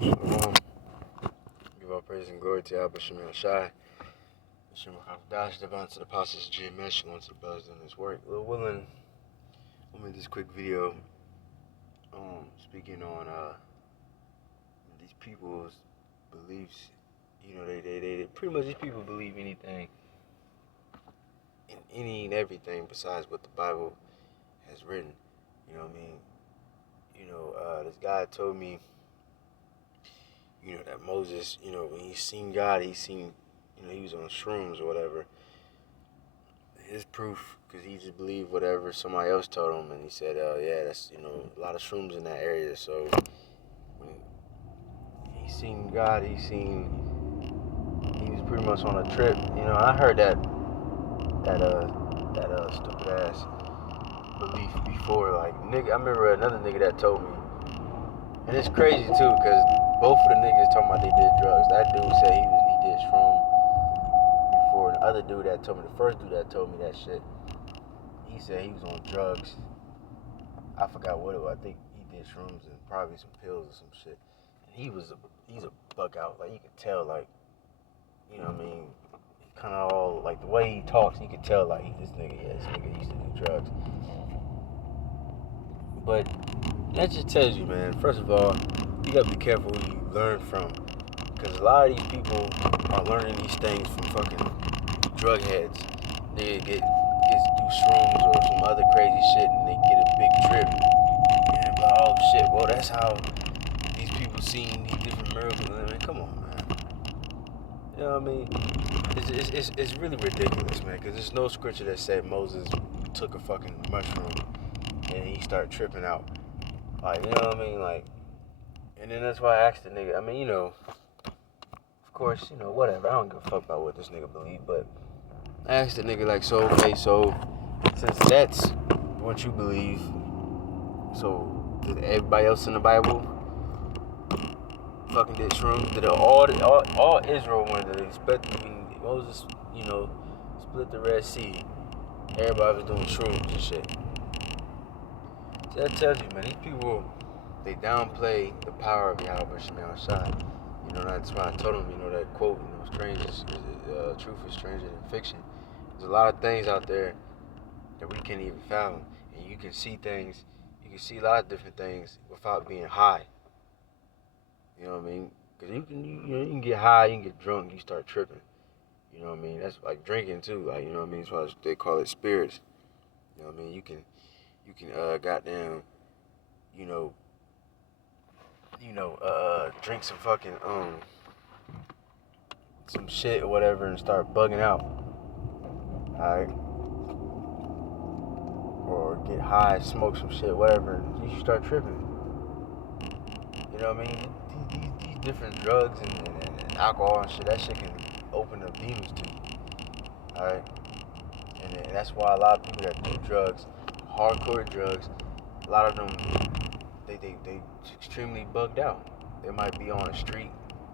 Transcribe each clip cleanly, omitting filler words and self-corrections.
Shalom. Give all praise and glory to Abba Shemel Shai. Shemel Dash, Devon to the apostles of GMS, Shalom to the brothers doing this work. Lord willing, I'll make this quick video speaking on these people's beliefs. You know, they pretty much, these people believe anything in any and everything besides what the Bible has written. You know what I mean? You know, this guy told me, you know, that Moses, you know, when he seen God, he seen, you know, he was on shrooms or whatever. His proof, because he just believed whatever somebody else told him, and he said, yeah, that's, you know, a lot of shrooms in that area. So when he seen God, he was pretty much on a trip. You know, I heard that stupid ass belief before. Like, nigga, I remember another nigga that told me, and it's crazy too, because both of the niggas talking about they did drugs. That dude said he did shroom before. The other dude that told me, the first dude that told me that shit, he said he was on drugs. I forgot what it was. I think he did shrooms and probably some pills or some shit. And he's a bug out. Like, you could tell, like, you know what I mean? Kind of all, like, the way he talks, you could tell, like, this nigga used to do drugs. But that just tells you, man, first of all, you gotta be careful who you learn from. Because a lot of these people are learning these things from fucking drug heads. They do shrooms or some other crazy shit, and they get a big trip. And they're like, oh shit, well, that's how these people seen these different miracles. I mean, come on, man. You know what I mean? It's really ridiculous, man, because there's no scripture that said Moses took a fucking mushroom and he started tripping out. Like, you know what I mean? Like, and then that's why I asked the nigga, I mean, you know, of course, you know, whatever, I don't give a fuck about what this nigga believe, but I asked the nigga, like, so, okay, so, since that's what you believe, so, did everybody else in the Bible fucking did shrooms? Did all Israel wanted to split, I mean, Moses, you know, split the Red Sea, everybody was doing shrooms and shit. So that tells you, man, these people, they downplay the power of Yahweh Shemel Shai. You know, that's why I told him, you know, that quote, you know, truth is stranger than fiction. There's a lot of things out there that we can't even fathom. And you can see things, you can see a lot of different things without being high. You know what I mean? Because you can get high, you can get drunk, you start tripping. You know what I mean? That's like drinking too, like, you know what I mean? That's why they call it spirits. You know what I mean? You can goddamn, drink some fucking, some shit or whatever and start bugging out. Alright? Or get high, smoke some shit, whatever, and you start tripping. You know what I mean? These different drugs and alcohol and shit, that shit can open up demons to you. Alright? And that's why a lot of people that do drugs, hardcore drugs, a lot of them, they extremely bugged out. They might be on the street,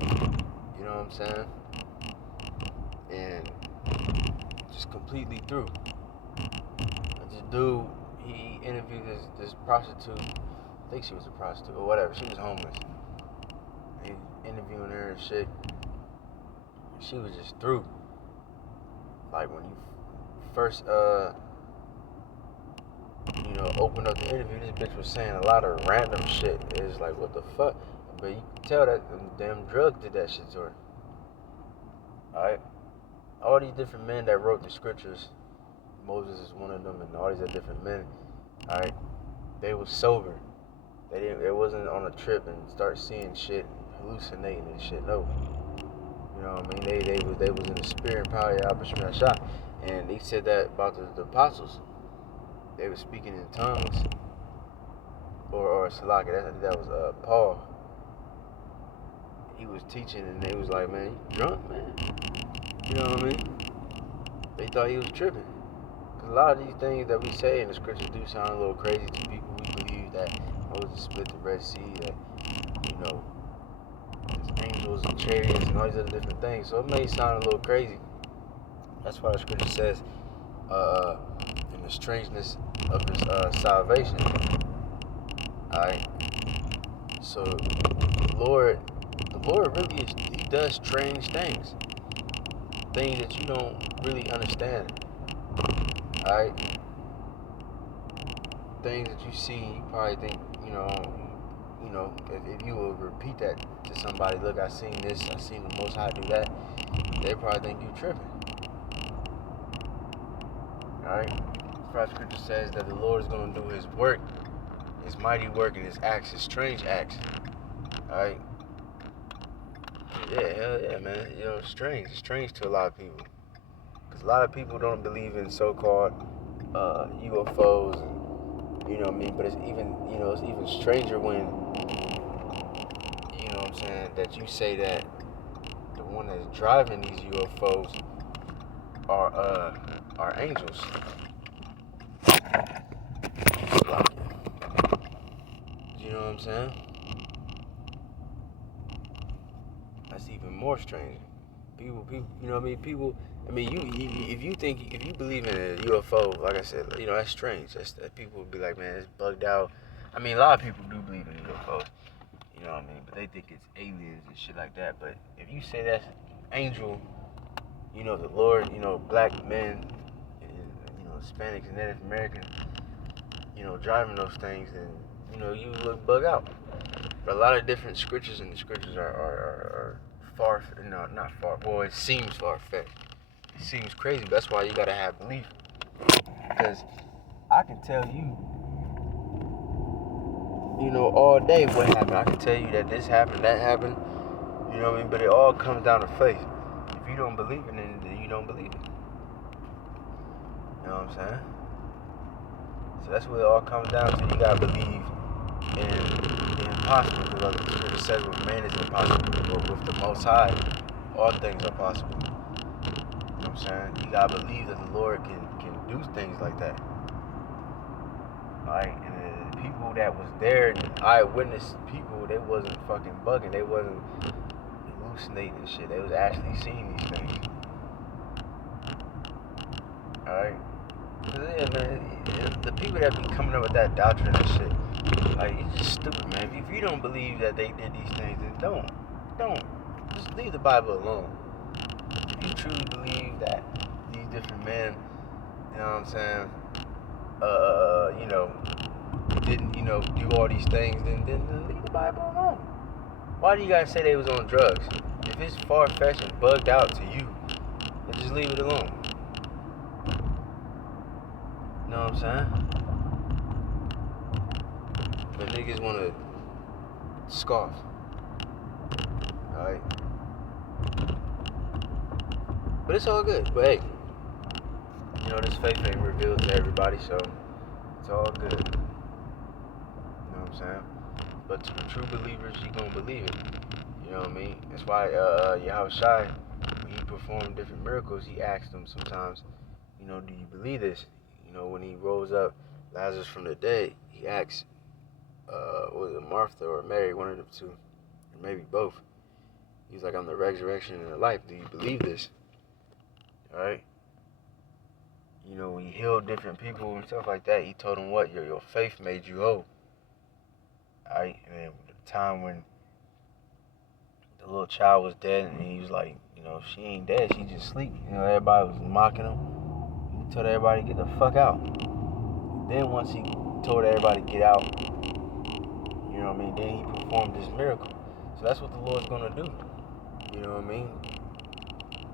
you know what I'm saying? And just completely through. This dude, he interviewed this prostitute, I think she was a prostitute or whatever, she was homeless. He interviewing her and shit. She was just through. Like, when you first, opened up the interview, this bitch was saying a lot of random shit. It's like, what the fuck? But you can tell that them damn drugs did that shit to her. Alright? All these different men that wrote the scriptures, Moses is one of them, and all these other different men, alright? They was sober. They wasn't on a trip and start seeing shit, hallucinating and shit. No. You know what I mean? They was in the spirit and power of Yahweh Shemel Shai. And they said that about the apostles. They were speaking in tongues. Or Salaki, I think that was Paul. He was teaching and they was like, man, you drunk, man. You know what I mean? They thought he was tripping. Because a lot of these things that we say in the scriptures do sound a little crazy to people. We believe that Moses split the Red Sea, that, you know, there's angels and chariots and all these other different things. So it may sound a little crazy. That's why the scripture says, in the strangeness of his salvation. Alright? So the Lord the Lord really is, he does strange things. Things that you don't really understand. Alright? Things that you see, you probably think, if you will repeat that to somebody, look, I seen this, I seen the Most High do that, they probably think you tripping. Alright? First scripture says that the Lord is going to do his work, his mighty work, and his acts, his strange acts. Alright? Yeah, hell yeah, man. It's strange. It's strange to a lot of people. Because a lot of people don't believe in so-called UFOs, and, you know what I mean? But it's even stranger when, you know what I'm saying, that you say that the one that's driving these UFOs are angels. You know what I'm saying? That's even more strange. People, you know what I mean? People, if you believe in a UFO, like I said, that's strange. That people would be like, man, it's bugged out. A lot of people do believe in UFOs, you know what I mean? But they think it's aliens and shit like that. But if you say that's angel, the Lord, black men, and, Hispanics and Native Americans, driving those things, then, you look bug out. But a lot of different scriptures, and the scriptures are far, not far, well, it seems far-fetched. It seems crazy, but that's why you gotta have belief. Because I can tell you, all day what happened. I can tell you that this happened, that happened, you know what I mean? But it all comes down to faith. If you don't believe in it, then you don't believe it. You know what I'm saying? So that's what it all comes down to. You gotta believe in the impossible. Because the scripture says with man is impossible, but with the Most High, all things are possible. You know what I'm saying? You gotta believe that the Lord can do things like that. Alright? And the people that was there, the eyewitness people, they wasn't fucking bugging. They wasn't hallucinating and shit. They was actually seeing these things. Alright? Yeah, man, the people that be coming up with that doctrine and shit, like, it's just stupid, man. If you don't believe that they did these things, then don't. Just leave the Bible alone. If you truly believe that these different men, you know what I'm saying, didn't, do all these things, then leave the Bible alone. Why do you guys say they was on drugs? If it's far-fetched and bugged out to you, then just leave it alone. You know what I'm saying? But niggas wanna scoff. Alright? But it's all good. But hey, this faith ain't revealed to everybody, so it's all good. You know what I'm saying? But to the true believers, you gonna believe it. You know what I mean? That's why Yahushua, when he performed different miracles, he asked them sometimes, do you believe this? When he rose up Lazarus from the dead, he asked, was it Martha or Mary, one of the two, or maybe both. He's like, I'm the resurrection and the life. Do you believe this? Alright? When he healed different people and stuff like that, he told them what? Your faith made you whole. Alright? And then the time when the little child was dead, and he was like, she ain't dead, she just asleep. Everybody was mocking him. He told everybody to get the fuck out. Then once he told everybody to get out, you know what I mean, then he performed this miracle. So that's what the Lord's gonna do. You know what I mean?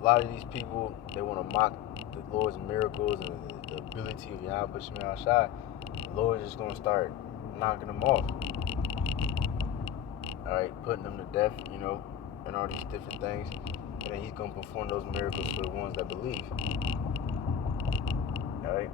A lot of these people, they want to mock the Lord's miracles and the ability of Yahweh Shema Shai. The Lord's just gonna start knocking them off. Alright, putting them to death, and all these different things. And then he's gonna perform those miracles for the ones that believe. Alright?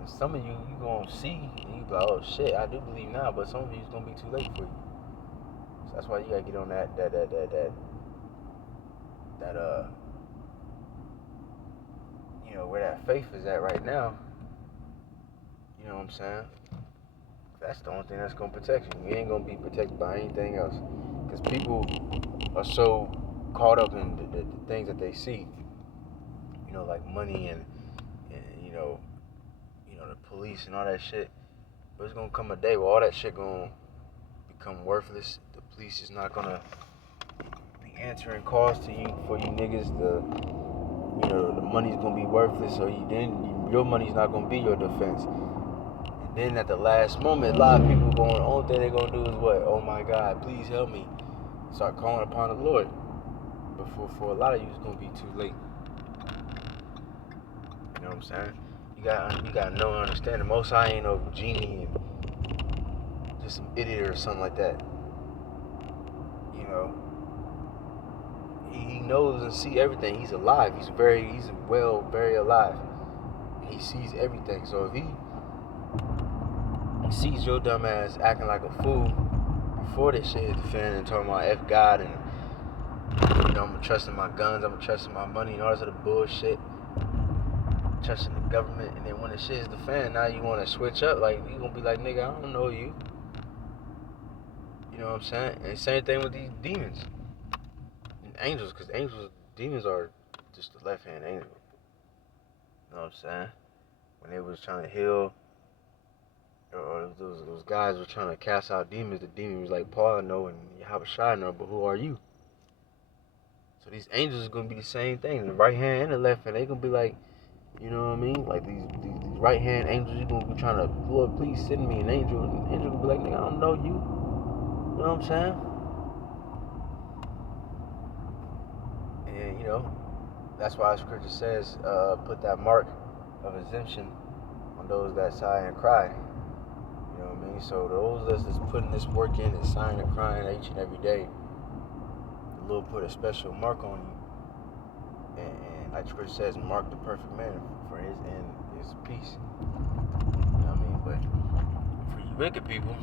And some of you gonna see, and you be like, oh shit, I do believe now, but some of you it's gonna be too late for you. So that's why you gotta get on that where that faith is at right now. You know what I'm saying? That's the only thing that's gonna protect you. You ain't gonna be protected by anything else. Because people are so caught up in the things that they see. Like money and the police and all that shit. But it's gonna come a day where all that shit gonna become worthless. The police is not gonna answering calls to you for you niggas. The money's gonna be worthless, so your money's not gonna be your defense. And then at the last moment, a lot of people only thing they're gonna do is what? Oh my God, please help me. Start calling upon the Lord. But for a lot of you, it's gonna be too late. You know what I'm saying? You gotta know and understand. The Most High ain't no genie and just some idiot or something like that. You know, he knows and sees everything. He's alive. He's very alive. He sees everything. So if he sees your dumb ass acting like a fool before this shit hit the fan and talking about F God and I'm trusting my guns, I'm trusting my money and all this other bullshit, trusting the government, and then when the shit hits the fan, now you want to switch up. Like, you gonna be like, nigga, I don't know you. You know what I'm saying? And same thing with these demons and angels, because demons are just the left hand angel. You know what I'm saying? When they was trying to heal, or those guys were trying to cast out demons, the demon was like, Paul, I know, and Yahushua, I know, but who are you? So these angels are gonna be the same thing, the right hand and the left hand. They gonna be like, you know what I mean? Like these right hand angels, you're gonna be trying to, Lord, please send me an angel. And the angel gonna be like, nigga, I don't know you. You know what I'm saying? And that's why Scripture says, put that mark of exemption on those that sigh and cry. You know what I mean? So those that's putting this work in and sighing and crying each and every day, the Lord put a special mark on you. And like Scripture says, mark the perfect man, for his end is peace. You know what I mean? But for you wicked people,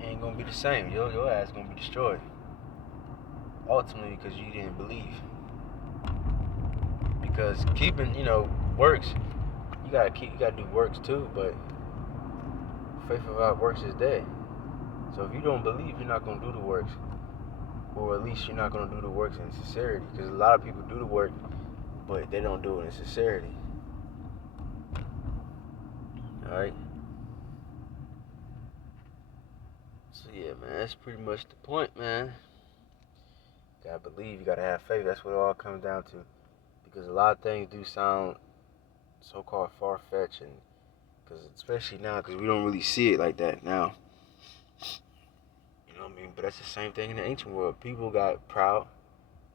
it ain't gonna be the same. Your ass gonna be destroyed. Ultimately, because you didn't believe. Because keeping, works, you gotta do works too, but faith without works is dead. So if you don't believe, you're not gonna do the works. Or at least you're not gonna do the works in sincerity. Because a lot of people do the work, but they don't do it in sincerity. Alright? So yeah, man, that's pretty much the point, man. You gotta believe, you gotta have faith. That's what it all comes down to. Because a lot of things do sound so-called far-fetched, and because especially now, because we don't really see it like that now. You know what I mean? But that's the same thing in the ancient world. People got proud.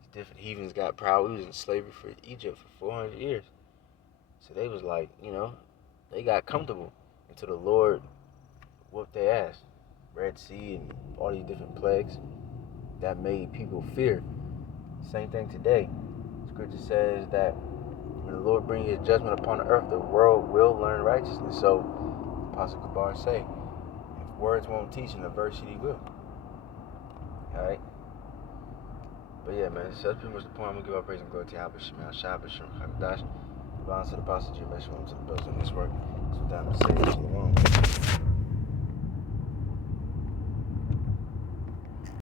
These different heathens got proud. We was in slavery for Egypt for 400 years. So they was like, they got comfortable until the Lord whooped their ass. Red Sea and all these different plagues that made people fear. Same thing today. Scripture says that when the Lord brings his judgment upon the earth, the world will learn righteousness. So, Apostle Kabar say, if words won't teach, in adversity will. Alright? But yeah, man, so that's pretty much the point. I'm going to give our praise and glory to Yahweh Shemel, Shabbat, Shem, Hakadosh. Belongs to the Apostle Jim, to the bills in this work. So, time to say, Shalom.